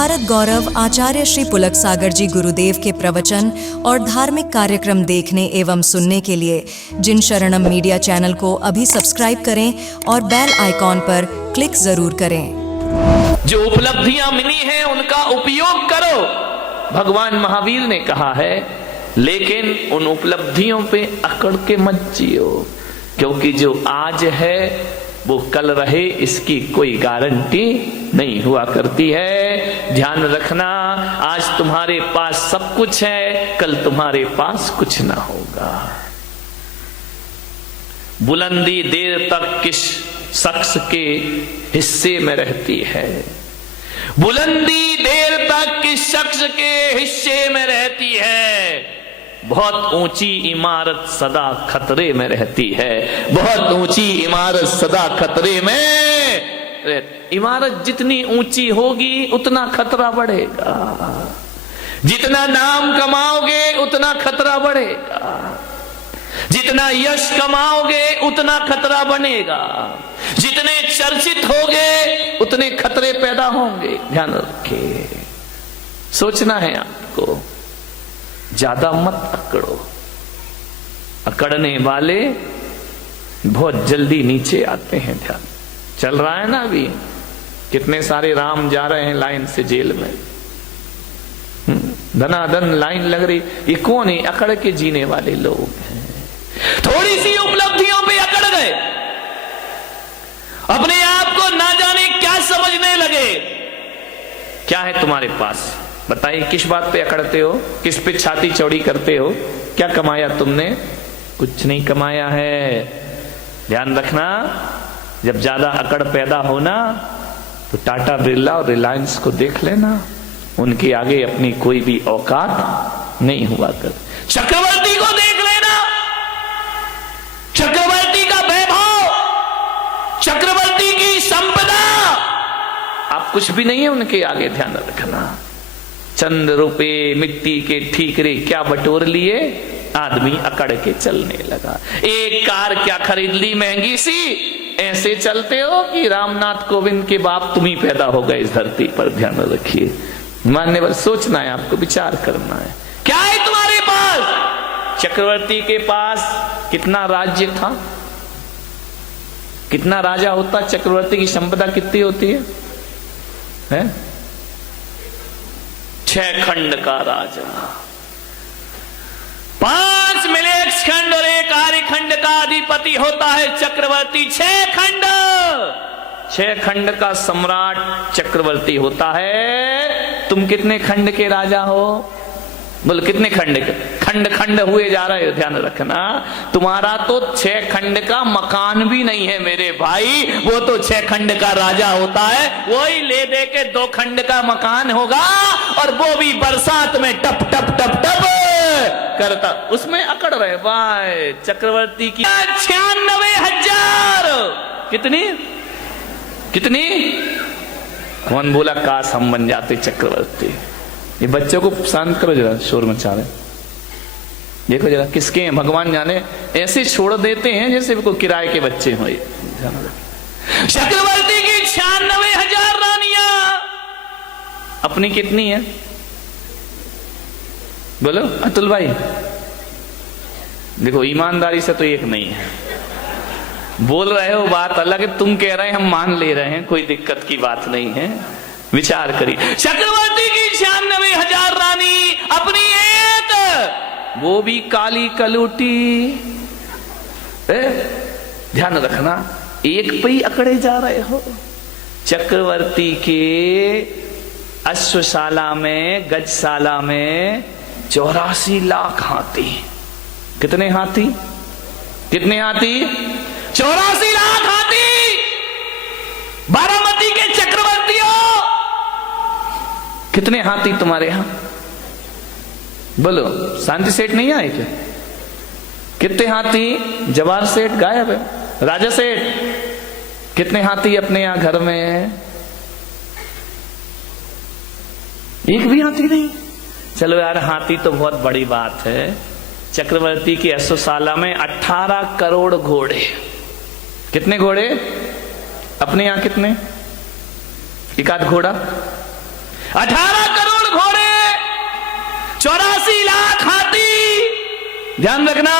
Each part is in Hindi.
भारत गौरव आचार्य श्री पुलक सागर जी गुरुदेव के प्रवचन और धार्मिक कार्यक्रम देखने एवं सुनने के लिए जिन शरणम मीडिया चैनल को अभी सब्सक्राइब करें और बेल आइकॉन पर क्लिक जरूर करें। जो उपलब्धियां मिली हैं उनका उपयोग करो, भगवान महावीर ने कहा है, लेकिन उन उपलब्धियों पे अकड़ के मत जियो, क्योंकि जो आज है वो कल रहे इसकी कोई गारंटी नहीं हुआ करती है। ध्यान रखना, आज तुम्हारे पास सब कुछ है, कल तुम्हारे पास कुछ ना होगा। बुलंदी देर तक किस शख्स के हिस्से में रहती है, बुलंदी देर तक किस शख्स के हिस्से में रहती है। बहुत ऊंची इमारत सदा खतरे में रहती है, बहुत ऊंची इमारत सदा खतरे में। इमारत जितनी ऊंची होगी उतना खतरा बढ़ेगा, जितना नाम कमाओगे उतना खतरा बढ़ेगा, जितना यश कमाओगे उतना खतरा बनेगा, जितने चर्चित होगे उतने खतरे पैदा होंगे। ध्यान रखिए, सोचना है आपको, ज्यादा मत अकड़ो, अकड़ने वाले बहुत जल्दी नीचे आते हैं। ध्यान चल रहा है ना, अभी कितने सारे राम जा रहे हैं लाइन से जेल में, धनाधन लाइन लग रही। ये कौन है? अकड़ के जीने वाले लोग हैं। थोड़ी सी उपलब्धियों पे अकड़ गए, अपने आप को ना जाने क्या समझने लगे। क्या है तुम्हारे पास? बताइए, किस बात पे अकड़ते हो, किस पे छाती चौड़ी करते हो? क्या कमाया तुमने? कुछ नहीं कमाया है। ध्यान रखना, जब ज्यादा अकड़ पैदा होना तो टाटा बिरला और रिलायंस को देख लेना, उनके आगे अपनी कोई भी औकात नहीं हुआ कर। चक्रवर्ती को देख लेना, चक्रवर्ती का वैभव, चक्रवर्ती की संपदा, आप कुछ भी नहीं है उनके आगे। ध्यान रखना, चंद रुपए मिट्टी के ठीकरे क्या बटोर लिए, आदमी अकड़ के चलने लगा। एक कार क्या खरीद ली महंगी सी, ऐसे चलते हो कि रामनाथ कोविंद के बाप तुम ही पैदा हो गए इस धरती पर। ध्यान रखिए, मानने पर सोचना है आपको, विचार करना है। क्या है तुम्हारे पास? चक्रवर्ती के पास कितना राज्य था, कितना राजा होता? चक्रवर्ती की संपदा कितनी होती है? 6 खंड का राजा, 5 मिलेक्स खंड और 1 आर्य खंड का अधिपति होता है चक्रवर्ती। 6 खंड, 6 खंड का सम्राट चक्रवर्ती होता है। तुम कितने खंड के राजा हो? बोलो कितने खंड के? खंड खंड हुए जा रहे हो। ध्यान रखना, तुम्हारा तो 6 खंड का मकान भी नहीं है मेरे भाई, वो तो 6 खंड का राजा होता है। वही ले दे के 2 खंड का मकान होगा, और वो भी बरसात में टप टप टप टप करता, उसमें अकड़ रहे भाई। चक्रवर्ती की 96,000। कितनी कितनी? कौन बोला काश हम बन जाते चक्रवर्ती? ये बच्चों को शांत करो जरा, शोर मचा रहे। देखो जरा किसके हैं, भगवान जाने, ऐसे छोड़ देते हैं जैसे कोई किराए के बच्चे हो। चक्रवर्ती की 96,000 रानियां, अपनी कितनी है? बोलो अतुल भाई। देखो ईमानदारी से तो एक नहीं है, बोल रहे हो बात अलग है, तुम कह रहे हैं हम मान ले रहे हैं, कोई दिक्कत की बात नहीं है। विचार करिए, चक्रवर्ती की 96,000 रानी, अपनी एक, वो भी काली कलूटी। ध्यान रखना, एक पे ही अकड़े जा रहे हो। चक्रवर्ती के अश्वशाला में, गजशाला में 84 लाख हाथी। कितने हाथी? कितने हाथी? 84 लाख हाथी। बारामती के चक्रवर्ती हो, कितने हाथी तुम्हारे यहां? बोलो, शांति सेठ नहीं आए क्या? कितने हाथी? जवाहर सेठ गायब है, राजा सेठ। कितने हाथी अपने यहां घर में? एक भी हाथी नहीं। चलो यार, हाथी तो बहुत बड़ी बात है। चक्रवर्ती की अश्वशाला में 18 करोड़ घोड़े। कितने घोड़े? अपने यहां कितने? एक आध घोड़ा। 18 करोड़ घोड़े, 84 लाख हाथी, ध्यान रखना,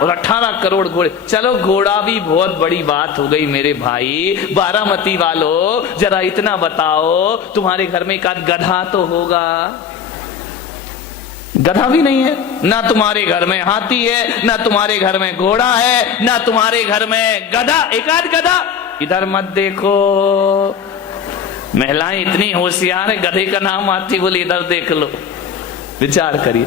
और 18 करोड़ घोड़े। चलो घोड़ा भी बहुत बड़ी बात हो गई मेरे भाई। बारामती वालों जरा इतना बताओ, तुम्हारे घर में एक आध गधा तो होगा? गधा भी नहीं है, ना तुम्हारे घर में हाथी है, ना तुम्हारे घर में घोड़ा है, ना तुम्हारे घर में गधा, एक आध गधा। इधर मत देखो, महिलाएं इतनी होशियार है, गधे का नाम आती बोले इधर देख लो, विचार करिए।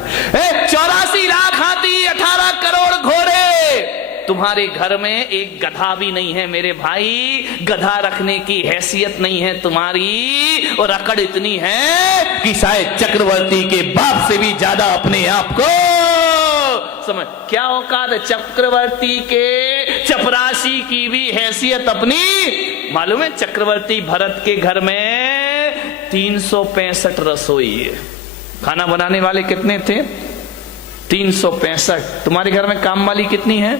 84 लाख हाथी, 18 करोड़ घोड़े, तुम्हारे घर में एक गधा भी नहीं है मेरे भाई। गधा रखने की हैसियत नहीं है तुम्हारी, और अकड़ इतनी है कि शायद चक्रवर्ती के बाप से भी ज्यादा अपने आप को समझ। क्या औकात है चक्रवर्ती के? चपरासी की भी हैसियत अपनी। मालूम है चक्रवर्ती भरत के घर में 365 रसोई है। खाना बनाने वाले कितने थे? 365। तुम्हारे घर में काम वाली कितनी है?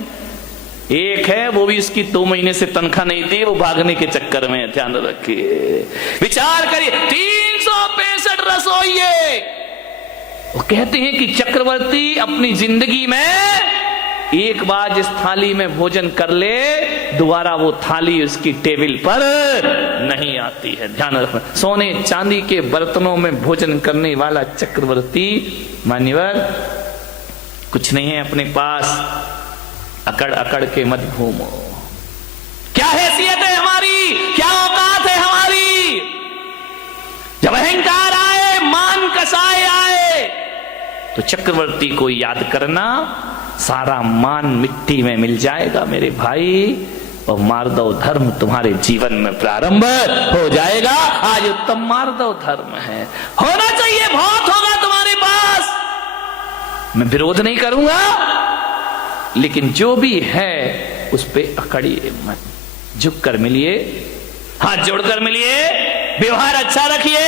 एक है, वो भी इसकी 2 महीने से तनख्वाह नहीं दी, वो भागने के चक्कर में। ध्यान रखिए, विचार करिए, 365 रसोई है। वो कहते हैं कि चक्रवर्ती अपनी जिंदगी में एक बार जिस थाली में भोजन कर ले, दोबारा वो थाली उसकी टेबल पर नहीं आती है। ध्यान रखना, सोने चांदी के बर्तनों में भोजन करने वाला चक्रवर्ती मान्यवर कुछ नहीं है अपने पास। अकड़ अकड़ के मत घूमो। क्या हैसियत है हमारी, क्या औकात है हमारी? जब अहंकार आए, मान कसाए आए, तो चक्रवर्ती को याद करना, सारा मान मिट्टी में मिल जाएगा मेरे भाई, और मार्दव धर्म तुम्हारे जीवन में प्रारंभ हो जाएगा। आज उत्तम मार्दव धर्म है, होना चाहिए, बहुत होगा तुम्हारे पास, मैं विरोध नहीं करूंगा, लेकिन जो भी है उस पे अकड़िए मत। झुक कर मिलिए, हाथ जोड़कर मिलिए, व्यवहार अच्छा रखिए,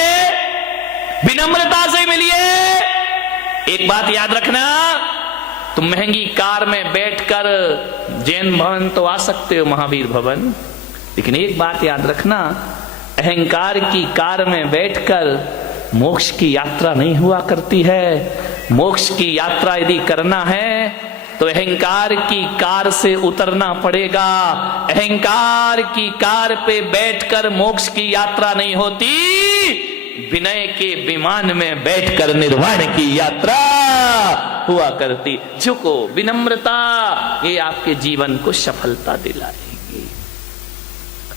विनम्रता से मिलिए। एक बात याद रखना, तुम महंगी कार में बैठकर जैन भवन तो आ सकते हो, महावीर भवन, लेकिन एक बात याद रखना, अहंकार की कार में बैठकर मोक्ष की यात्रा नहीं हुआ करती है। मोक्ष की यात्रा यदि करना है तो अहंकार की कार से उतरना पड़ेगा। अहंकार की कार पे बैठकर मोक्ष की यात्रा नहीं होती, विनय के विमान में बैठकर निर्वाण की यात्रा हुआ करती। झुको, विनम्रता, ये आपके जीवन को सफलता दिलाएगी।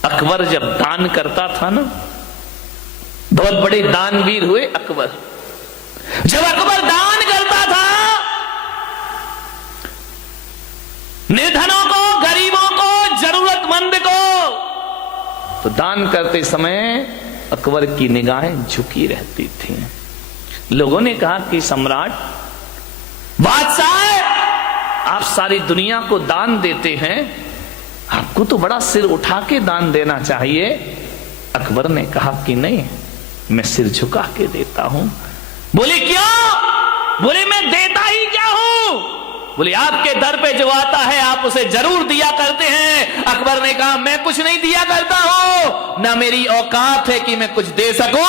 अकबर जब दान करता था ना, बहुत बड़े दानवीर हुए अकबर। जब अकबर दान करता था, निर्धनों को, गरीबों को, जरूरतमंद को, तो दान करते समय अकबर की निगाहें झुकी रहती थी। लोगों ने कहा कि सम्राट, बादशाह, आप सारी दुनिया को दान देते हैं, आपको तो बड़ा सिर उठा के दान देना चाहिए। अकबर ने कहा कि नहीं, मैं सिर झुका के देता हूं। बोले क्यों? बोले मैं देता ही क्या हूं? बोले आपके दर पे जो आता है आप उसे जरूर दिया करते हैं। अकबर ने कहा मैं कुछ नहीं दिया करता हूं, ना मेरी औकात है कि मैं कुछ दे सकूं।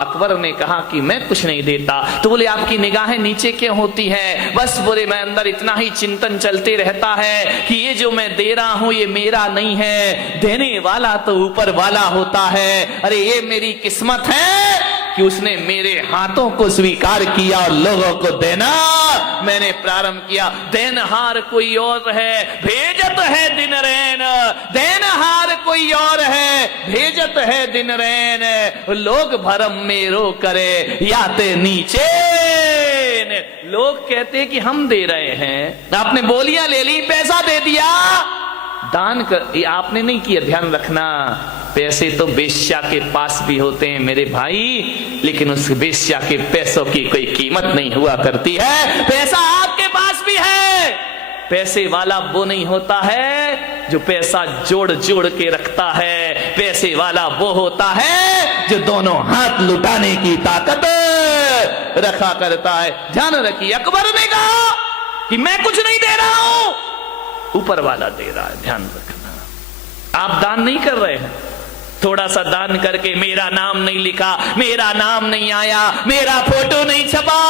अकबर ने कहा कि मैं कुछ नहीं देता। तो बोले आपकी निगाहें नीचे क्यों होती है? बस बोले मैं अंदर इतना ही चिंतन चलते रहता है कि ये जो मैं दे रहा हूं ये मेरा नहीं है, देने वाला तो ऊपर वाला होता है। अरे ये मेरी किस्मत है कि उसने मेरे हाथों को स्वीकार किया और लोगों को देना मैंने प्रारंभ किया। देनहार कोई और है, भेजत है दिन रैन, देनहार कोई और है, भेजत है दिन रैन। लोग भरम मेरो करे, याते नीचे। लोग कहते कि हम दे रहे हैं, आपने बोलियां ले ली, पैसा दे दिया, दान कर, ये आपने नहीं किया। ध्यान रखना, पैसे तो वेश्या के पास भी होते हैं मेरे भाई, लेकिन उस वेश्या के पैसों की कोई कीमत नहीं हुआ करती है। पैसा आपके पास भी है। पैसे वाला वो नहीं होता है जो पैसा जोड़ जोड़ के रखता है, पैसे वाला वो होता है जो दोनों हाथ लुटाने की ताकत रखा करता है। ध्यान रखिए, अकबर ने कहा कि मैं कुछ नहीं दे रहा हूं, ऊपर वाला दे रहा है। ध्यान रखना, आप दान नहीं कर रहे हैं, थोड़ा सा दान करके मेरा नाम नहीं लिखा, मेरा नाम नहीं आया, मेरा फोटो नहीं छपा,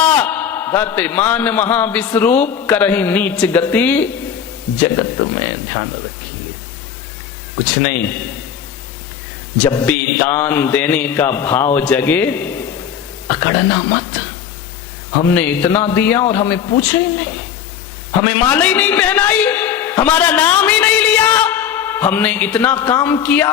धरती मान महाविश्वरूप करही नीच गति जगत में। ध्यान रखिए, कुछ नहीं, जब भी दान देने का भाव जगे अकड़ना मत। हमने इतना दिया और हमें पूछे ही नहीं, हमें माला ही नहीं पहनाई, हमारा नाम ही नहीं लिया, हमने इतना काम किया,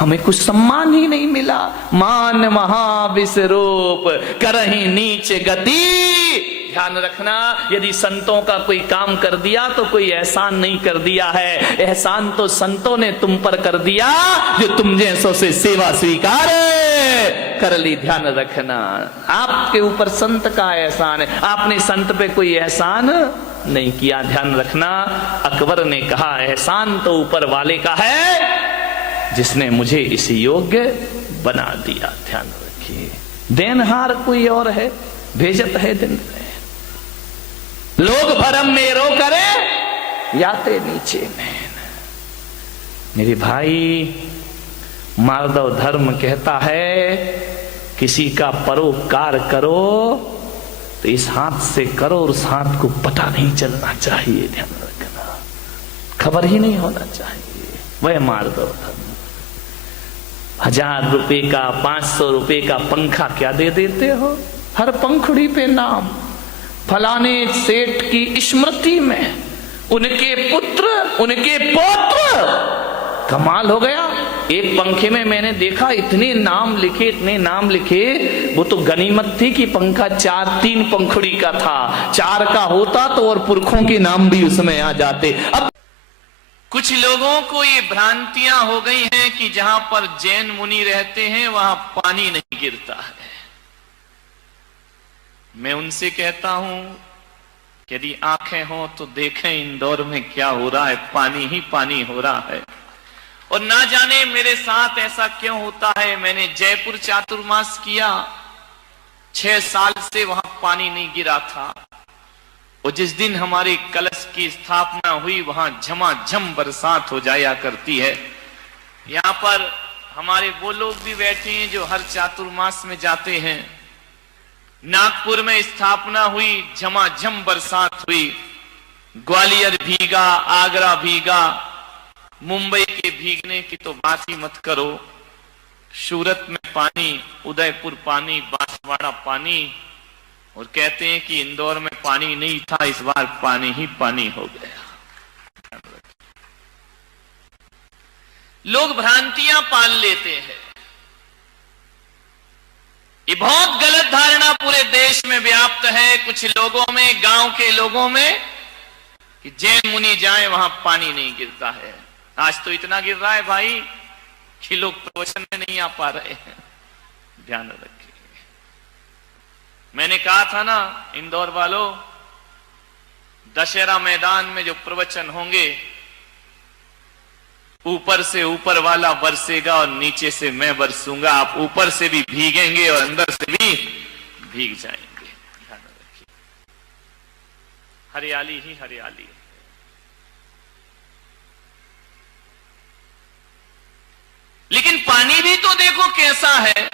हमें कुछ सम्मान ही नहीं मिला। मान महाविश्वरूप करही नीच गति। ध्यान रखना, यदि संतों का कोई काम कर दिया तो कोई एहसान नहीं कर दिया है, एहसान तो संतों ने तुम पर कर दिया जो तुम जैसों से सेवा स्वीकार कर ली। ध्यान रखना, आपके ऊपर संत का एहसान है, आपने संत पे कोई एहसान नहीं किया। ध्यान रखना, अकबर ने कहा एहसान तो ऊपर वाले का है जिसने मुझे इस योग्य बना दिया। ध्यान रखिए, देनहार कोई और है, भेजत है दिन में। लोग भरम में रो करे याते नीचे नैन। मेरे भाई, माधव धर्म कहता है किसी का परोपकार करो तो इस हाथ से करो और उस हाथ को पता नहीं चलना चाहिए। ध्यान रखना, खबर ही नहीं होना चाहिए। वह माधव धर्म। 1000 रुपए का, 500 रुपए का पंखा क्या दे देते हो, हर पंखुड़ी पे नाम, फलाने सेठ की स्मृति में, उनके पुत्र, उनके पौत्र। कमाल हो गया। एक पंखे में मैंने देखा इतने नाम लिखे, इतने नाम लिखे। वो तो गनीमत थी कि पंखा 3 पंखुड़ी का था, 4 का होता तो और पुरखों के नाम भी उसमें आ जाते। अब कुछ लोगों को ये भ्रांतियां हो गई हैं कि जहां पर जैन मुनि रहते हैं वहां पानी नहीं गिरता है। मैं उनसे कहता हूं यदि आंखें हो तो देखें इंदौर में क्या हो रहा है, पानी ही पानी हो रहा है। और ना जाने मेरे साथ ऐसा क्यों होता है। मैंने जयपुर चातुर्मास किया, 6 साल से वहां पानी नहीं गिरा था। और जिस दिन हमारे कलश की स्थापना हुई वहां झमाझम बरसात हो जाया करती है। यहाँ पर हमारे वो लोग भी बैठे हैं जो हर चातुर्मास में जाते हैं। नागपुर में स्थापना हुई, झमाझम बरसात हुई, ग्वालियर भीगा, आगरा भीगा, मुंबई के भीगने की तो बात ही मत करो। सूरत में पानी, उदयपुर पानी, बांसवाड़ा पानी। और कहते हैं कि इंदौर में पानी नहीं था, इस बार पानी ही पानी हो गया। लोग भ्रांतियां पाल लेते हैं। ये बहुत गलत धारणा पूरे देश में व्याप्त है, कुछ लोगों में, गांव के लोगों में, कि जैन मुनि जाए वहां पानी नहीं गिरता है। आज तो इतना गिर रहा है भाई कि लोग प्रवचन में नहीं आ पा रहे हैं। ध्यान रखिए, मैंने कहा था ना इंदौर वालों, दशहरा मैदान में जो प्रवचन होंगे, ऊपर से ऊपर वाला बरसेगा और नीचे से मैं बरसूंगा। आप ऊपर से भी भीगेंगे और अंदर से भी भीग जाएंगे। ध्यान रखिए, हरियाली ही हरियाली। लेकिन पानी भी तो देखो कैसा है।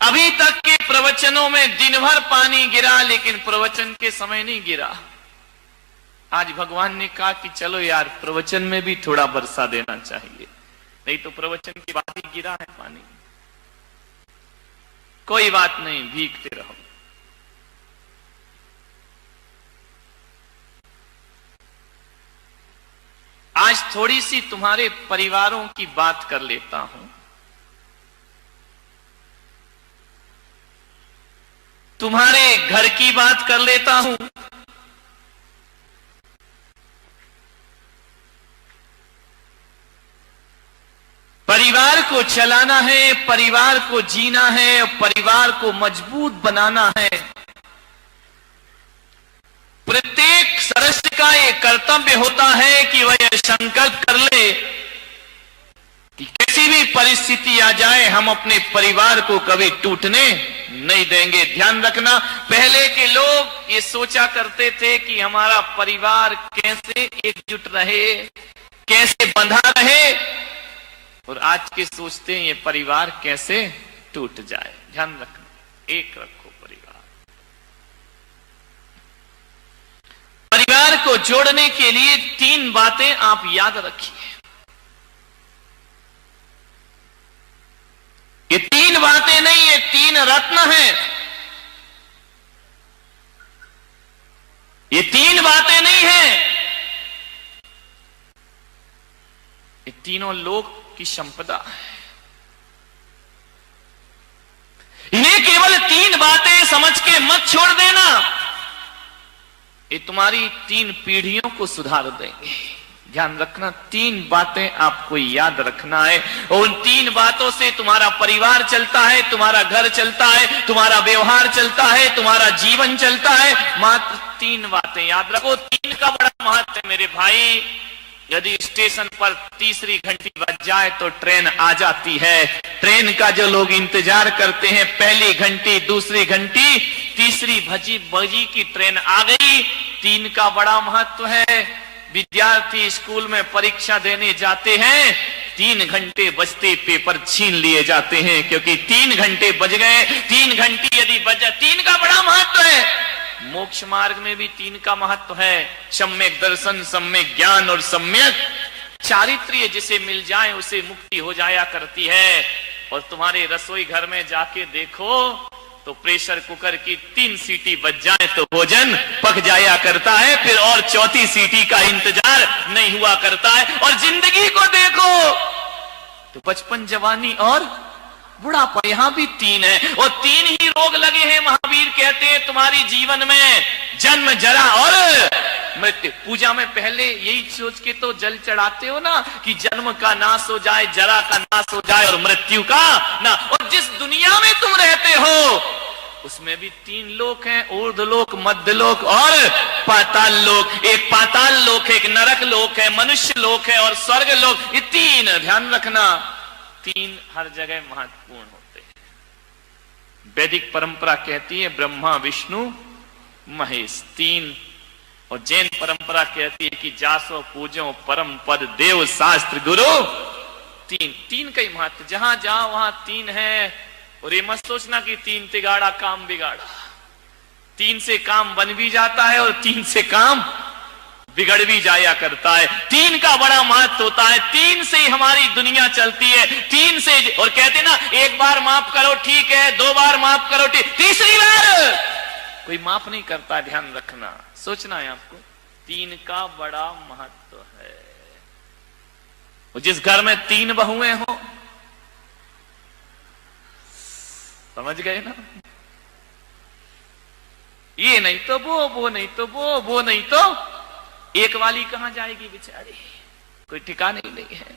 अभी तक के प्रवचनों में दिन भर पानी गिरा, लेकिन प्रवचन के समय नहीं गिरा। आज भगवान ने कहा कि चलो यार, प्रवचन में भी थोड़ा बरसा देना चाहिए, नहीं तो प्रवचन के बाद ही गिरा है पानी। कोई बात नहीं, भीगते रहो। आज थोड़ी सी तुम्हारे परिवारों की बात कर लेता हूं। तुम्हारे घर की बात कर लेता हूं। परिवार को चलाना है, परिवार को जीना है, परिवार को मजबूत बनाना है। प्रत्येक सदस्य का यह कर्तव्य होता है कि वह यह संकल्प कर ले कि किसी भी परिस्थिति आ जाए हम अपने परिवार को कभी टूटने नहीं देंगे। ध्यान रखना, पहले के लोग ये सोचा करते थे कि हमारा परिवार कैसे एकजुट रहे, कैसे बंधा रहे, और आज के सोचते हैं ये परिवार कैसे टूट जाए। ध्यान रखना, एक रखो परिवार। परिवार को जोड़ने के लिए 3 बातें आप याद रखिए। ये 3 बातें नहीं, ये 3 रत्न हैं। ये 3 बातें नहीं हैं, ये तीनों लोक की संपदा है। इन्हें केवल 3 बातें समझ के मत छोड़ देना, ये तुम्हारी 3 पीढ़ियों को सुधार देंगे। ध्यान रखना, 3 बातें आपको याद रखना है, और उन 3 बातों से तुम्हारा परिवार चलता है, तुम्हारा घर चलता है, तुम्हारा व्यवहार चलता है, तुम्हारा जीवन चलता है। मात्र 3 बातें याद रखो। 3 का बड़ा महत्व है मेरे भाई। यदि स्टेशन पर तीसरी घंटी बज जाए तो ट्रेन आ जाती है। ट्रेन का जो लोग इंतजार करते हैं, पहली घंटी, दूसरी घंटी, तीसरी बजी की ट्रेन आ गई। 3 का बड़ा महत्व है। विद्यार्थी स्कूल में परीक्षा देने जाते हैं, 3 घंटे बजते पेपर छीन लिए जाते हैं, क्योंकि 3 घंटे बज गए। 3 घंटी यदि बज जाए, 3 का बड़ा महत्व है। मोक्ष मार्ग में भी 3 का महत्व है। सम्यक दर्शन, सम्यक ज्ञान और सम्यक चारित्र्य जिसे मिल जाए उसे मुक्ति हो जाया करती है। और तुम्हारे रसोई घर में जाके देखो तो प्रेशर कुकर की 3 सीटी बज जाए तो भोजन पक जाया करता है, फिर और 4थी सीटी का इंतजार नहीं हुआ करता है। और जिंदगी को देखो तो बचपन, जवानी और बुढ़ापा, यहां भी 3 है, और 3 ही रोग लगे हैं। महावीर कहते हैं तुम्हारी जीवन में जन्म, जरा और मृत्यु। पूजा में पहले यही सोच के तो जल चढ़ाते हो ना कि जन्म का नाश हो जाए, जरा का नाश हो जाए और मृत्यु का ना। और जिस दुनिया में तुम रहते हो उसमें भी 3 लोक हैं, ऊर्ध्वलोक, मध्यलोक और पाताल लोक। एक पाताल लोक है, एक नरक लोक है, मनुष्य लोक है और स्वर्ग लोक। ये 3 ध्यान रखना, 3 हर जगह महत्वपूर्ण होते हैं। वैदिक परंपरा कहती है ब्रह्मा, विष्णु, महेश 3, और जैन परंपरा कहती है कि जासो पूजो परम पद देव शास्त्र गुरु 3। 3 का ही महत्व, जहां जाओ वहां 3 है। और ये मत सोचना कि 3 तिगाड़ा काम बिगाड़ा। 3 से काम बन भी जाता है और 3 से काम बिगड़ भी जाया करता है। 3 का बड़ा महत्व होता है। 3 से ही हमारी दुनिया चलती है। 3 से, और कहते ना, 1 बार माफ करो ठीक है, 2 बार माफ करो ठीक, तीसरी बार कोई माफ नहीं करता। ध्यान रखना, सोचना है आपको, 3 का बड़ा महत्व है। और जिस घर में 3 बहुएं हो, समझ गए ना, ये नहीं तो वो नहीं तो वो नहीं तो एक वाली कहां जाएगी बेचारी, कोई ठिकाने ही नहीं है।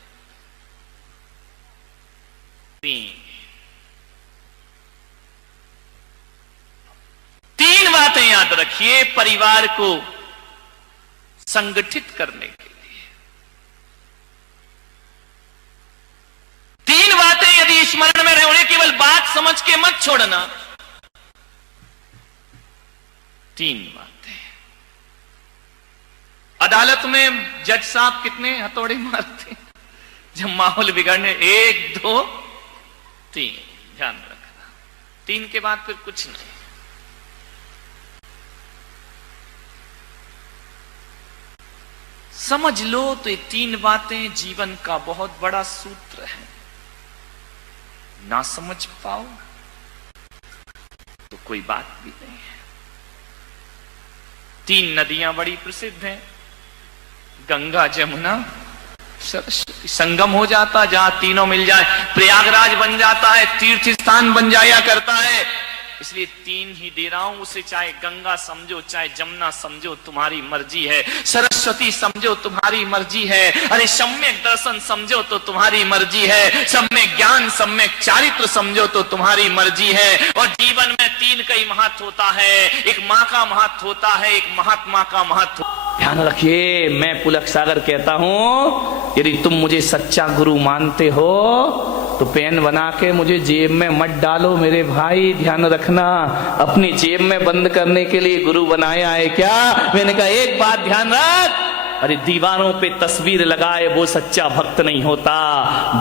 3 बातें याद रखिए परिवार को संगठित करने के लिए। 3 बातें यदि स्मरण में रहे, उन्हें केवल बात समझ के मत छोड़ना। 3 बातें। अदालत में जज साहब कितने हथौड़े मारते जब माहौल बिगड़ने, 1 2 3, ध्यान रखना। 3 के बाद फिर कुछ नहीं। समझ लो तो ये 3 बातें जीवन का बहुत बड़ा सूत्र है। ना समझ पाओ तो कोई बात भी नहीं है। 3 नदियां बड़ी प्रसिद्ध हैं, गंगा, जमुना, सरस्वती। संगम हो जाता जहां तीनों मिल जाए, प्रयागराज बन जाता है, तीर्थ स्थान बन जाया करता है। इसलिए 3 ही दे रहा हूं उसे, चाहे गंगा समझो, चाहे जमुना समझो, तुम्हारी मर्जी है। सरस्वती समझो, तुम्हारी मर्जी है। अरे सम्यक दर्शन समझो तो तुम्हारी मर्जी है। सम्यक ज्ञान, सम्यक चारित्र समझो तो तुम्हारी मर्जी है। और जीवन में 3 का ही महत्व होता है। एक माँ का महत्व होता है, एक महात्मा का महत्व। ध्यान रखिए, मैं पुलक सागर कहता हूं, यदि तुम मुझे सच्चा गुरु मानते हो तो पेन बना के मुझे जेब में मत डालो मेरे भाई। ध्यान रखना, अपनी जेब में बंद करने के लिए गुरु बनाया है क्या? मैंने कहा एक बात ध्यान रख, अरे दीवारों पे तस्वीर लगाए वो सच्चा भक्त नहीं होता,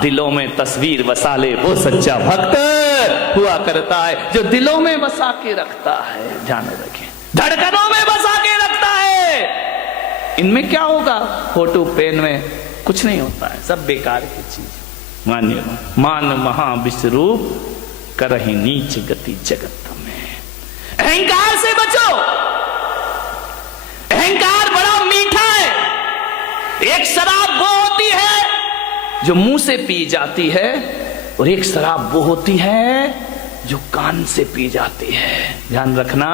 दिलों में तस्वीर बसा ले वो सच्चा भक्त हुआ करता है, जो दिलों में बसा के रखता है। ध्यान रखें, धड़कनों में बसा के रखता है। इनमें क्या होगा, फोटो पेन में कुछ नहीं होता है, सब बेकार की चीज। मान्य मान महाविश्वरूप करहि नीच गति जगत में। अहंकार से बचो, अहंकार बड़ा मीठा है। एक शराब वो होती है जो मुंह से पी जाती है, और एक शराब वो होती है जो कान से पी जाती है। ध्यान रखना,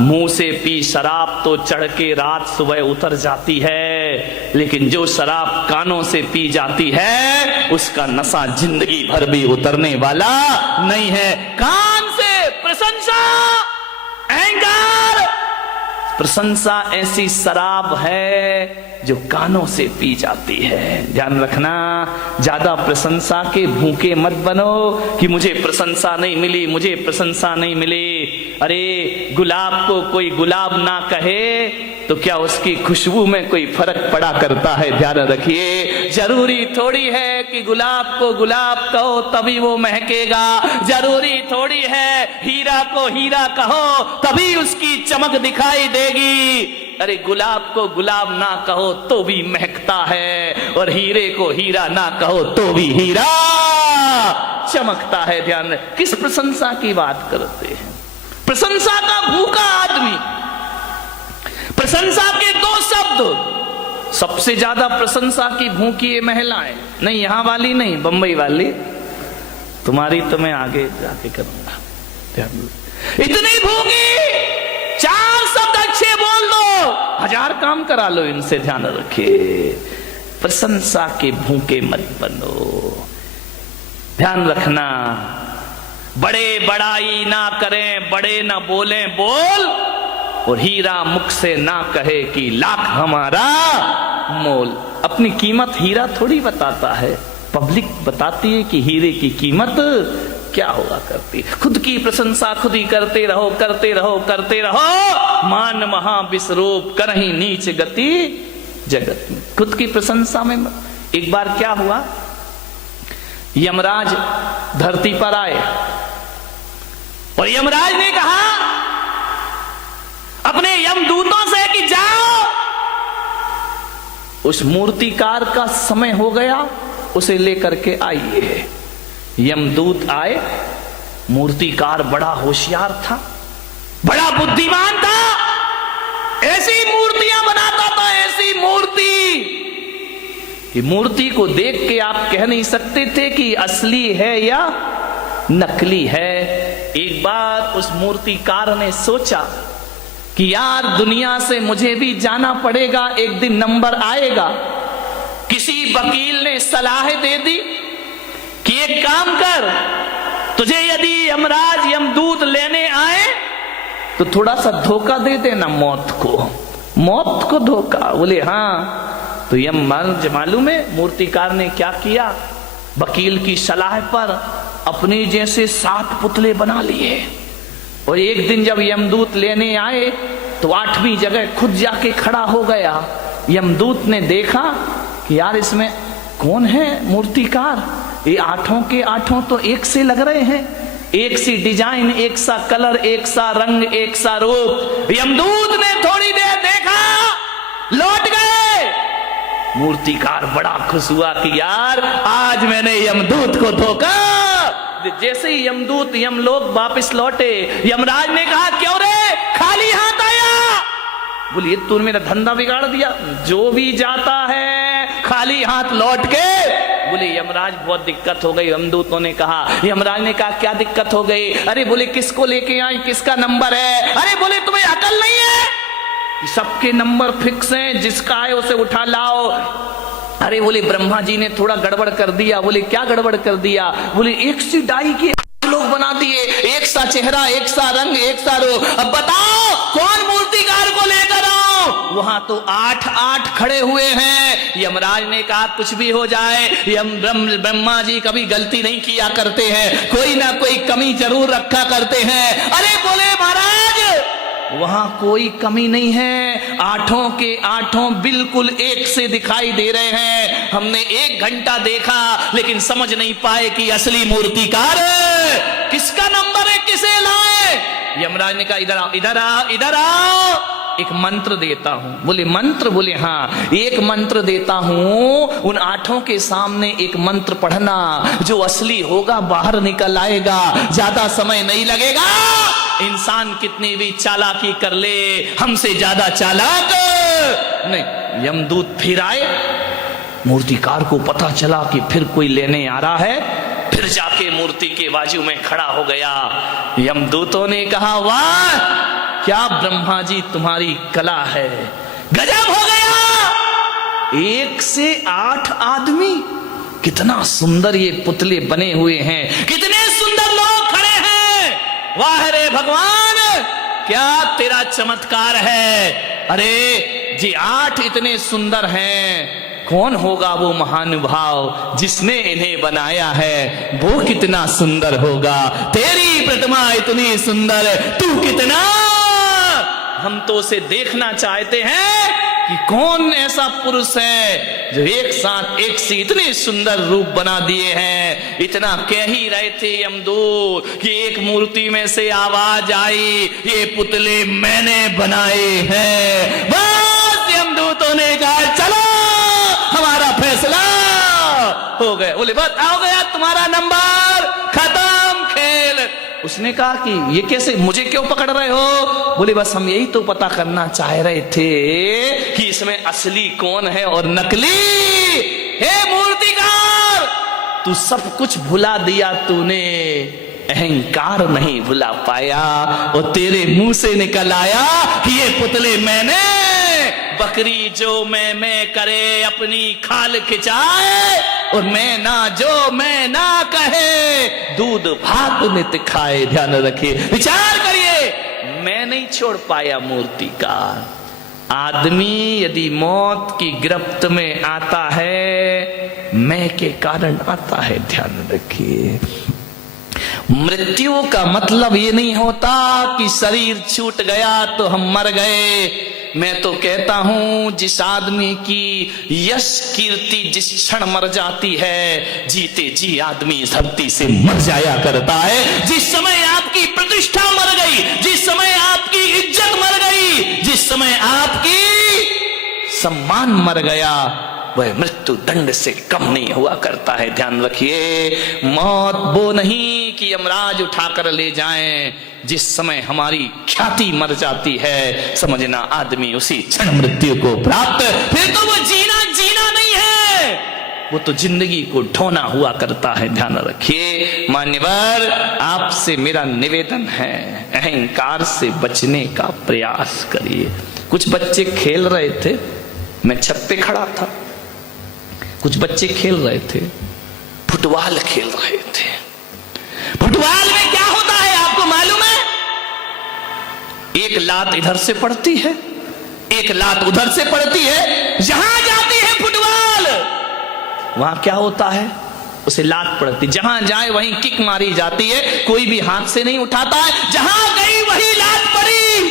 मुंह से पी शराब तो चढ़ के रात सुबह उतर जाती है, लेकिन जो शराब कानों से पी जाती है उसका नशा जिंदगी भर भी उतरने वाला नहीं है। कान से प्रशंसा, अहंकार, प्रशंसा ऐसी शराब है जो कानों से पी जाती है। ध्यान रखना, ज्यादा प्रशंसा के भूखे मत बनो कि मुझे प्रशंसा नहीं मिली, मुझे प्रशंसा नहीं मिली। अरे गुलाब को कोई गुलाब ना कहे तो क्या उसकी खुशबू में कोई फर्क पड़ा करता है? ध्यान रखिए, जरूरी थोड़ी है कि गुलाब को गुलाब कहो तभी वो महकेगा, जरूरी थोड़ी है हीरा को हीरा कहो तभी उसकी चमक दिखाई देगी। अरे गुलाब को गुलाब ना कहो तो भी महकता है, और हीरे को हीरा ना कहो तो भी हीरा चमकता है। ध्यान, किस प्रशंसा की बात करते हैं? प्रशंसा का भूखा आदमी, प्रशंसा के दो शब्द, सबसे ज्यादा प्रशंसा की भूखी ये महिलाएं, नहीं यहां वाली नहीं, बंबई वाली, तुम्हारी तो मैं आगे जाके करूंगा। इतनी भूखी, चार शब्द अच्छे बोल दो, 1000 काम करा लो इनसे। ध्यान रखिए, प्रशंसा के भूखे मत बनो। ध्यान रखना, बड़े बड़ाई ना करें, बड़े ना बोलें बोल, और हीरा मुख से ना कहे कि लाख हमारा मोल। अपनी कीमत हीरा थोड़ी बताता है, पब्लिक बताती है कि हीरे की कीमत क्या हुआ करती। खुद की प्रशंसा खुद ही करते रहो, करते रहो, करते रहो। मान महाविश्वरूप करहि नीच गति जगत में। खुद की प्रशंसा में। एक बार क्या हुआ, यमराज धरती पर आए और यमराज ने कहा अपने यमदूतों से कि जाओ, उस मूर्तिकार का समय हो गया, उसे लेकर के आइए। यमदूत आए, मूर्तिकार बड़ा होशियार था, बड़ा बुद्धिमान था, ऐसी मूर्तियां बनाता था, ऐसी मूर्ति कि मूर्ति को देख के आप कह नहीं सकते थे कि असली है या नकली है। एक बार उस मूर्तिकार ने सोचा कि यार दुनिया से मुझे भी जाना पड़ेगा, एक दिन नंबर आएगा। किसी वकील ने सलाह दे दी कि एक काम कर, तुझे यदि यमराज यमदूत लेने आए तो थोड़ा सा धोखा दे देना, मौत को धोखा। बोले हाँ। तो यमराज मालूम है मूर्तिकार ने क्या किया, वकील की सलाह पर अपने जैसे 7 पुतले बना लिए, और एक दिन जब यमदूत लेने आए तो 8वीं जगह खुद जाके खड़ा हो गया। यमदूत ने देखा कि यार इसमें कौन है मूर्तिकार, ये 8 के 8 तो एक से लग रहे हैं, एक सी डिजाइन, एक सा कलर, एक सा रंग, एक सा रूप। यमदूत ने थोड़ी देर देखा, लौट गए। मूर्तिकार बड़ा खुश हुआ कि यार आज मैंने यमदूत को धोखा। जैसे ही यमदूत यमलोक वापस लौटे, यमराज ने कहा क्यों रे खाली हाथ आया? बोलिए तूने मेरा धंधा बिगाड़ दिया, जो भी जाता है खाली हाथ लौट के। बोले यमराज बहुत दिक्कत हो गई। यमदूतों ने कहा, यमराज ने कहा क्या दिक्कत हो गई? अरे बोले किसको लेके आई, किसका नंबर है? अरे बोले तुम्हें अकल नहीं है, सबके नंबर फिक्स हैं, जिसका है उसे उठा लाओ। अरे बोले ब्रह्मा जी ने थोड़ा गड़बड़ कर दिया। बोले क्या गड़बड़ कर दिया? बोले एक सी डाई के लोग बना दिए, एक सा चेहरा, एक सा रंग, एक सा रूप। अब बताओ कौन मूर्तिकार को लेकर आओ? वहां तो 8 खड़े हुए हैं। यमराज ने कहा कुछ भी हो जाए, ब्रह्मा जी कभी गलती नहीं किया करते हैं, कोई ना कोई कमी जरूर रखा करते हैं। अरे बोले महाराज वहां कोई कमी नहीं है, आठों के आठों बिल्कुल एक से दिखाई दे रहे हैं। हमने 1 घंटा देखा लेकिन समझ नहीं पाए कि असली मूर्तिकार किसका नंबर है, किसे लाए। यमराज ने कहा इधर आओ, इधर आओ, इधर आओ, एक मंत्र देता हूं। बोले मंत्र? बोले हाँ, एक मंत्र देता हूं, उन आठों के सामने एक मंत्र पढ़ना, जो असली होगा बाहर निकल आएगा, ज्यादा समय नहीं लगेगा। इंसान कितनी भी चालाकी कर ले, हमसे ज्यादा चालाक नहीं। यमदूत फिर आए, मूर्तिकार को पता चला कि फिर कोई लेने आ रहा है, फिर जाके मूर्ति के बाजू में खड़ा हो गया। यमदूतों ने कहा वाह, क्या ब्रह्मा जी तुम्हारी कला है, गजब हो गया। 1 से 8 आदमी, कितना सुंदर ये पुतले बने हुए हैं, कितने सुंदर लोग खड़े हैं। वाह रे भगवान, क्या तेरा चमत्कार है। अरे जी 8 इतने सुंदर हैं, कौन होगा वो महानुभाव जिसने इन्हें बनाया है, वो कितना सुंदर होगा। तेरी प्रतिमा इतनी सुंदर, तू कितना। हम तो उसे देखना चाहते हैं कि कौन ऐसा पुरुष है जो एक साथ एक से इतने सुंदर रूप बना दिए हैं। इतना कह ही रहे थे यमदूत कि एक मूर्ति में से आवाज आई, ये पुतले मैंने बनाए हैं। बस यमदूतों ने कहा चलो हमारा फैसला हो गया। बोले बस आओ गया तुम्हारा नंबर, खत्म खेल। उसने कहा कि ये कैसे, मुझे क्यों पकड़ रहे हो। बोले बस हम यही तो पता करना चाह रहे थे कि इसमें असली कौन है और नकली। हे मूर्तिकार, तू सब कुछ भुला दिया, तूने अहंकार नहीं भुला पाया। और तेरे मुंह से निकल आया कि ये पुतले मैंने, बकरी जो मैं करे अपनी खाल खिंचाए, और मैं ना जो मैं ना कहे दूध भात नित खाए। ध्यान रखिए, विचार करिए, मैं नहीं छोड़ पाया मूर्ति का। आदमी यदि मौत की गिरफ्त में आता है, मैं के कारण आता है। ध्यान रखिए, मृत्यु का मतलब ये नहीं होता कि शरीर छूट गया तो हम मर गए। मैं तो कहता हूं जिस आदमी की यश कीर्ति जिस क्षण मर जाती है, जीते जी आदमी इस धरती से मर जाया करता है। जिस समय आपकी प्रतिष्ठा मर गई, जिस समय आपकी इज्जत मर गई, जिस समय आपकी सम्मान मर गया, वह मृत्यु दंड से कम नहीं हुआ करता है। ध्यान रखिए, मौत वो नहीं कि यमराज उठाकर ले जाएं। जिस समय हमारी ख्याति मर जाती है, समझना आदमी उसी क्षण मृत्यु को प्राप्त। फिर तो वो जीना नहीं है, वो तो जिंदगी को ढोना हुआ करता है। ध्यान रखिए मान्यवर, आपसे मेरा निवेदन है, अहंकार से बचने का प्रयास करिए। कुछ बच्चे खेल रहे थे, मैं छत पे खड़ा था, कुछ बच्चे खेल रहे थे, फुटबॉल खेल रहे थे। फुटबॉल में क्या होता है आपको मालूम है? एक लात इधर से पड़ती है, एक लात उधर से पड़ती है। जहां जाती है फुटबॉल, वहां क्या होता है? उसे लात पड़ती, जहां जाए वहीं किक मारी जाती है, कोई भी हाथ से नहीं उठाता है, जहां गई वहीं लात पड़ी।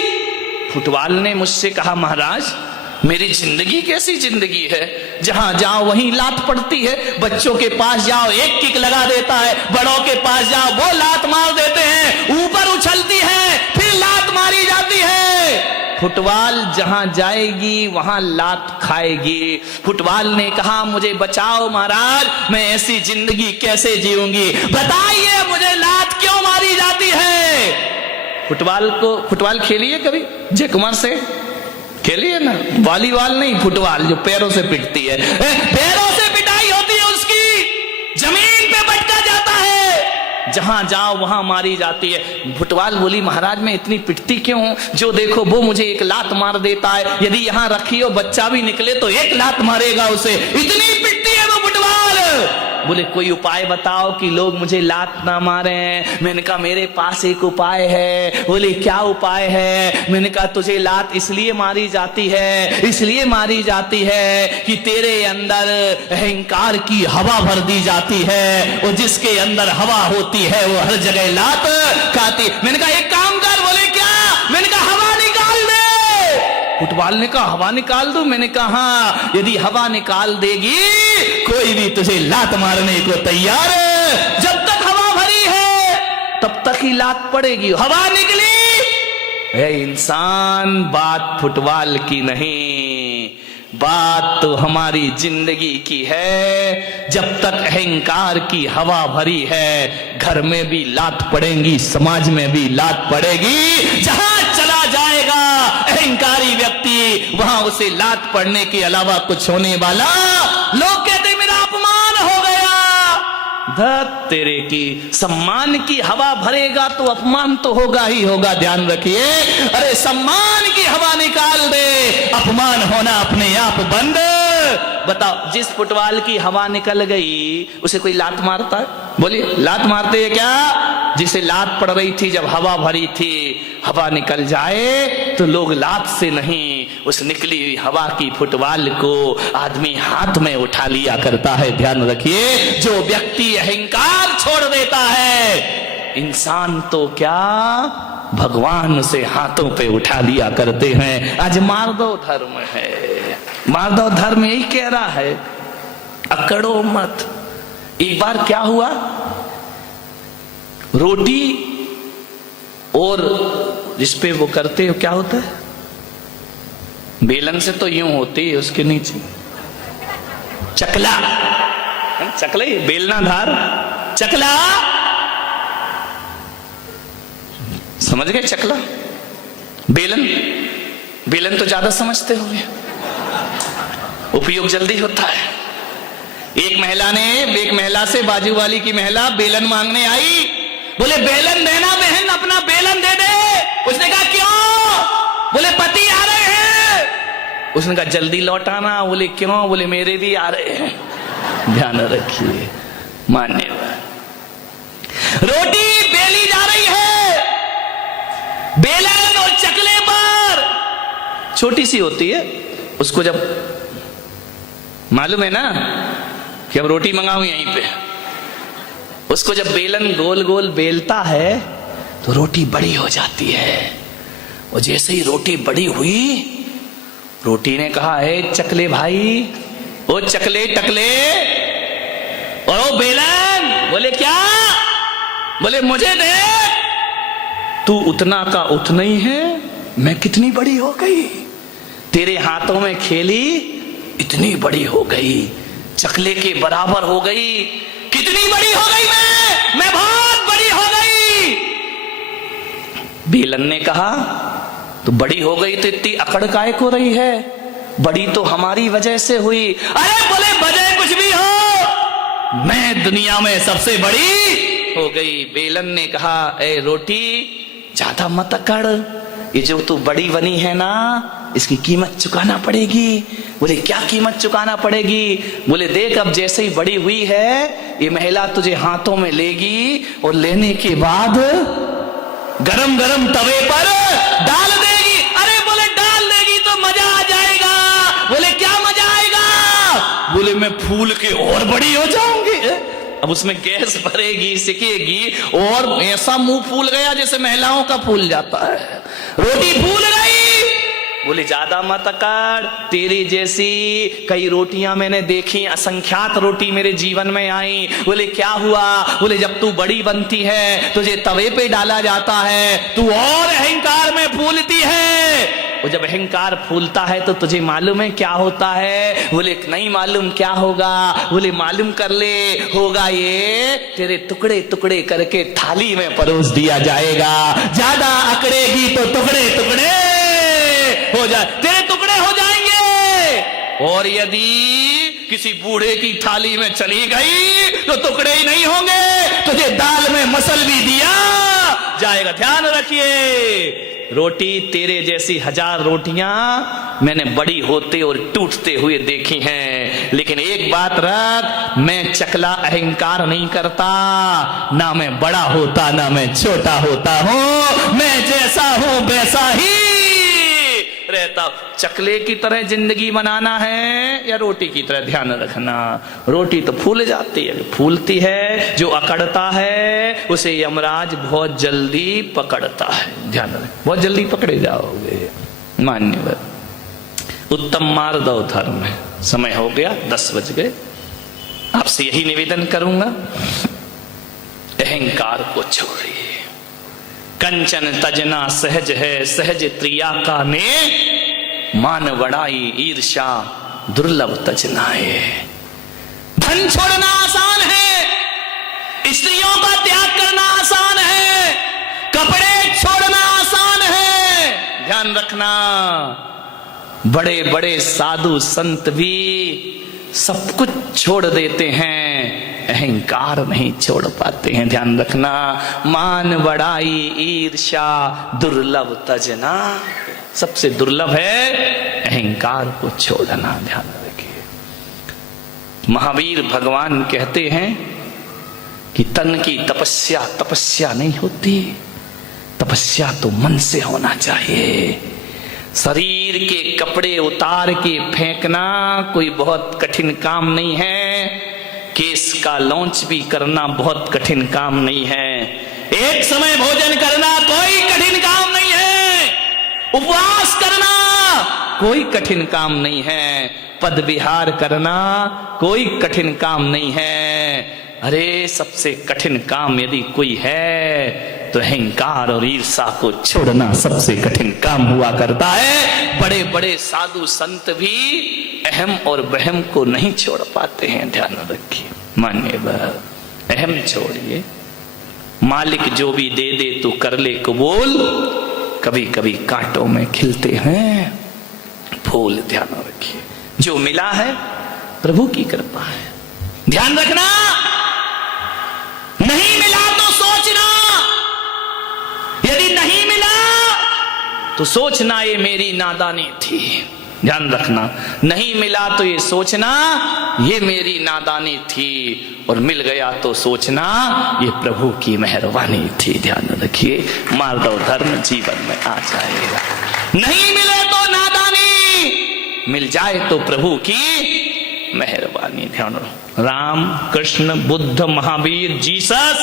फुटबॉल ने मुझसे कहा महाराज मेरी जिंदगी कैसी जिंदगी है, जहां जाओ वहीं लात पड़ती है। बच्चों के पास जाओ एक किक लगा देता है, बड़ों के पास जाओ वो लात मार देते हैं, ऊपर उछलती है फिर लात मारी जाती है। फुटबॉल जहां जाएगी वहां लात खाएगी। फुटबॉल ने कहा मुझे बचाओ महाराज, मैं ऐसी जिंदगी कैसे जीऊंगी, बताइए मुझे लात क्यों मारी जाती है। फुटबॉल खेलिए कभी जय कुमार से, खेलिए ना, वॉलीबॉल नहीं, फुटबॉल जो पैरों से पिटती है, पैरों से पिटाई होती है उसकी, जमीन पे बटका जाता है, जहां जाओ वहां मारी जाती है। फुटबॉल बोली महाराज मैं इतनी पिटती क्यों हूं, जो देखो वो मुझे एक लात मार देता है, यदि यहां रखी हो बच्चा भी निकले तो एक लात मारेगा उसे, इतनी पिटती है वो फुटबॉल। बोले कोई उपाय बताओ कि लोग मुझे लात ना मारे। मैंने कहा मेरे पास एक उपाय है। बोले क्या उपाय है? मैंने कहा तुझे लात इसलिए मारी जाती है कि तेरे अंदर अहंकार की हवा भर दी जाती है, और जिसके अंदर हवा होती है वो हर जगह लात खाती। मैंने कहा एक काम कर। बोले क्या? मैंने कहा हवा नहीं फुटबॉल ने कहा हवा निकाल दो। मैंने कहा हाँ, यदि हवा निकाल देगी कोई भी तुझे लात मारने को तैयार है। जब तक हवा भरी है तब तक ही लात पड़ेगी। हवा निकली, ए इंसान, बात फुटबॉल की नहीं, बात तो हमारी जिंदगी की है। जब तक अहंकार की हवा भरी है, घर में भी लात पड़ेगी, समाज में भी लात पड़ेगी। जहां चला जाएगा अहंकारी व्यक्ति, वहां उसे लात पड़ने के अलावा कुछ होने वाला। लोग कहते मेरा अपमान हो गया। धत तेरे की, सम्मान की हवा भरेगा तो अपमान तो होगा ही होगा, ध्यान रखिए। अरे सम्मान की हवा निकाल दे, अपमान होना अपने आप बंद। बताओ, जिस फुटबॉल की हवा निकल गई उसे कोई लात मारता है? बोलिए, लात मारते हैं क्या? जिसे लात पड़ रही थी जब हवा भरी थी, हवा निकल जाए तो लोग लात से नहीं, उस निकली हुई हवा की फुटबॉल को आदमी हाथ में उठा लिया करता है। ध्यान रखिए, जो व्यक्ति अहंकार छोड़ देता है, इंसान तो क्या भगवान उसे हाथों पे उठा लिया करते हैं। आज मार्दव धर्म है, मार्दव धर्म यही कह रहा है, अकड़ो मत। एक बार क्या हुआ, रोटी और जिसपे वो करते हो क्या होता है, बेलन से तो यूं होती है, उसके नीचे चकला, चकला बेलना धार, चकला, समझ गए? चकला, बेलन, बेलन तो ज्यादा समझते होंगे, उपयोग जल्दी होता है। एक महिला से बाजू वाली की महिला बेलन मांगने आई। बोले बेलन देना बहन, अपना बेलन दे दे। उसने कहा क्यों? बोले पति आ रहे हैं। उसने कहा जल्दी लौटाना। बोले क्यों? बोले मेरे भी आ रहे हैं। ध्यान रखिए, मान्यवर। रोटी बेली जा रही है, बेलन और चकले पर छोटी सी होती है। उसको जब मालूम है ना कि अब रोटी मंगाऊं यहीं पे, उसको जब बेलन गोल गोल बेलता है तो रोटी बड़ी हो जाती है। और जैसे ही रोटी बड़ी हुई, रोटी ने कहा है चकले भाई, ओ चकले टकले, और ओ बेलन। बोले क्या? बोले मुझे दे। तू उतना का उतना ही है, मैं कितनी बड़ी हो गई, तेरे हाथों में खेली इतनी बड़ी हो गई, चकले के बराबर हो गई। कितनी बड़ी हो गई मैं बहुत बड़ी हो गई। बेलन ने कहा तो बड़ी हो गई तो इतनी अकड़ काहे को रही है, बड़ी तो हमारी वजह से हुई। अरे बोले वजह कुछ भी हो, मैं दुनिया में सबसे बड़ी हो गई। बेलन ने कहा ए रोटी ज्यादा मत अकड़, ये जो तू बड़ी बनी है ना, इसकी कीमत चुकाना पड़ेगी। बोले क्या कीमत चुकाना पड़ेगी? बोले देख अब जैसे ही बड़ी हुई है, ये महिला तुझे हाथों में लेगी और लेने के बाद गरम गरम तवे पर डाल देगी। अरे बोले डाल देगी तो मजा आ जाएगा। बोले क्या मजा आएगा? बोले मैं फूल के और बड़ी हो जाऊंगी। अब उसमें गैस भरेगी, सिकेगी और ऐसा मुंह फूल गया जैसे महिलाओं का फूल जाता है। रोटी फूल गई। बोले ज्यादा मत अकड़, तेरी जैसी कई रोटियां मैंने देखी, असंख्यात रोटी मेरे जीवन में आई। बोले क्या हुआ? बोले जब तू बड़ी बनती है तुझे तवे पे डाला जाता है, तू और अहंकार में फूलती है। और जब अहंकार फूलता है तो तुझे मालूम है क्या होता है? बोले नहीं मालूम, क्या होगा? बोले मालूम कर ले, होगा ये तेरे टुकड़े टुकड़े करके थाली में परोस दिया जाएगा। ज्यादा अकड़ेगी तो टुकड़े टुकड़े हो जाए, तेरे टुकड़े हो जाएंगे। और यदि किसी बूढ़े की थाली में चली गई तो टुकड़े ही नहीं होंगे, तुझे दाल में मसल भी दिया जाएगा। ध्यान रखिए, रोटी तेरे जैसी 1000 रोटियां मैंने बड़ी होते और टूटते हुए देखी हैं, लेकिन एक बात रख, मैं चकला अहंकार नहीं करता। ना मैं बड़ा होता ना मैं छोटा होता हूं, मैं जैसा हूं वैसा ही रहता। चकले की तरह जिंदगी बनाना है या रोटी की तरह? ध्यान रखना, रोटी तो फूल जाती है, फूलती है। जो अकड़ता है उसे यमराज बहुत जल्दी पकड़ता है। ध्यान रख, बहुत जल्दी पकड़े जाओगे। मान्यवर, उत्तम मार्दव धर्म है। समय हो गया, 10 बज गए। आपसे यही निवेदन करूंगा, अहंकार को छोड़िए। कंचन तजना सहज है, सहज त्रिया का ने, मान बड़ाई ईर्षा दुर्लभ तजनाए। धन छोड़ना आसान है, स्त्रियों का त्याग करना आसान है, कपड़े छोड़ना आसान है। ध्यान रखना, बड़े बड़े साधु संत भी सब कुछ छोड़ देते हैं, अहंकार नहीं छोड़ पाते हैं। ध्यान रखना, मान बड़ाई ईर्षा दुर्लभ तजना, सबसे दुर्लभ है अहंकार को छोड़ना। ध्यान रखिए। महावीर भगवान कहते हैं कि तन की तपस्या नहीं होती, तपस्या तो मन से होना चाहिए। शरीर के कपड़े उतार के फेंकना कोई बहुत कठिन काम नहीं है, केस का लॉन्च भी करना बहुत कठिन काम नहीं है, एक समय भोजन करना कोई कठिन काम नहीं है, उपवास करना कोई कठिन काम नहीं है, पद विहार करना कोई कठिन काम नहीं है। अरे सबसे कठिन काम यदि कोई है तो अहंकार और ईर्षा को छोड़ना सबसे कठिन काम हुआ करता है। बड़े बड़े साधु संत भी अहम और वहम को नहीं छोड़ पाते हैं। ध्यान रखिए, मान्यवर, अहम छोड़िए। मालिक जो भी दे दे तो कर ले कबूल, कभी कभी कांटों में खिलते हैं फूल। ध्यान रखिए, जो मिला है प्रभु की कृपा है। ध्यान रखना, नहीं मिला तो सोचना, यदि नहीं मिला तो सोचना ये मेरी नादानी थी। ध्यान रखना, नहीं मिला तो ये सोचना ये मेरी नादानी थी, और मिल गया तो सोचना ये प्रभु की मेहरबानी थी। ध्यान रखिए, मार्दव धर्म जीवन में आ जाएगा। नहीं मिले तो नादानी, मिल जाए तो प्रभु की मेहरबानी। ध्यान रखो, राम कृष्ण बुद्ध महावीर जीसस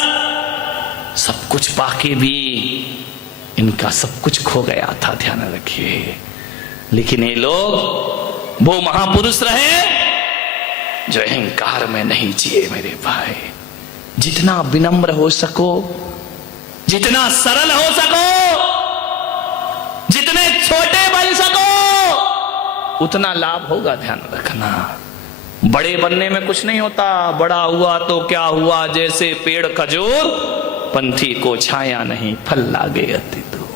सब कुछ पाके भी इनका सब कुछ खो गया था। ध्यान रखिए, लेकिन ये लोग वो महापुरुष रहे जो अहंकार में नहीं जिए। मेरे भाई, जितना विनम्र हो सको, जितना सरल हो सको, जितने छोटे बन सको, उतना लाभ होगा। ध्यान रखना, बड़े बनने में कुछ नहीं होता। बड़ा हुआ तो क्या हुआ, जैसे पेड़ खजूर, पंथी को छाया नहीं, फल लागे अति दूर।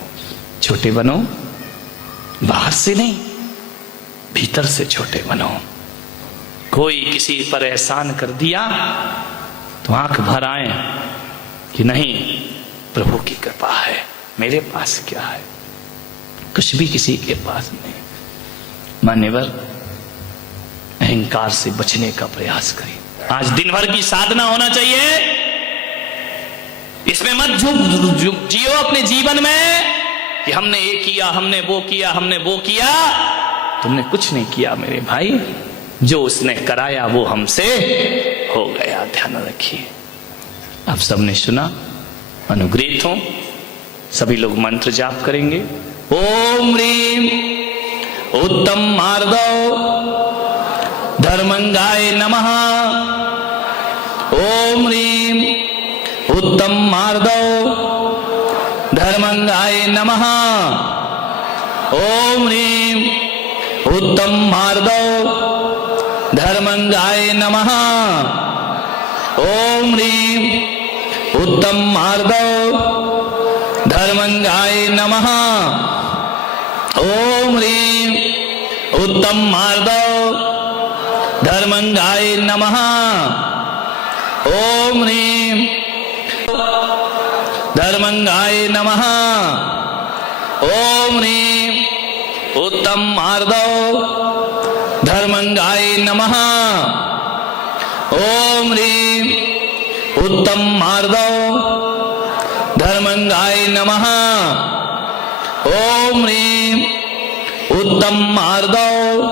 छोटे बनो, बाहर से नहीं, भीतर से छोटे बनो। कोई किसी पर एहसान कर दिया तो आंख भर आए कि नहीं, प्रभु की कृपा है, मेरे पास क्या है, कुछ भी किसी के पास नहीं। मान्यवर, अहंकार से बचने का प्रयास करें। आज दिन भर की साधना होना चाहिए, इसमें मत जियो अपने जीवन में कि हमने ये किया, हमने वो किया, हमने वो किया। तुमने कुछ नहीं किया मेरे भाई, जो उसने कराया वो हमसे हो गया। ध्यान रखिए। आप सबने सुना, अनुग्रहित हो, सभी लोग मंत्र जाप करेंगे। ओम ह्रीं उत्तम मार्दव धर्मंगाय नमः। ओम ह्रीं उत्तम मार्दव धर्मंगाय नमः। ओम ह्रीं उत्तम मार्दव धर्मंगाय नमः। ओम ह्रीं उत्तम मार्दव धर्मंगाय नमः। ओम ह्रीं उत्तम मार्दव धर्मंगाय नमः। ओम ह्रीं धर्मंगाय नमः। ओम ह्रीं उत्तम मार्दव धर्मंगाय नमः। ओम ह्रीं उत्तम मार्दव धर्मंगाय नमः। ओम ह्रीं उत्तम मार्दव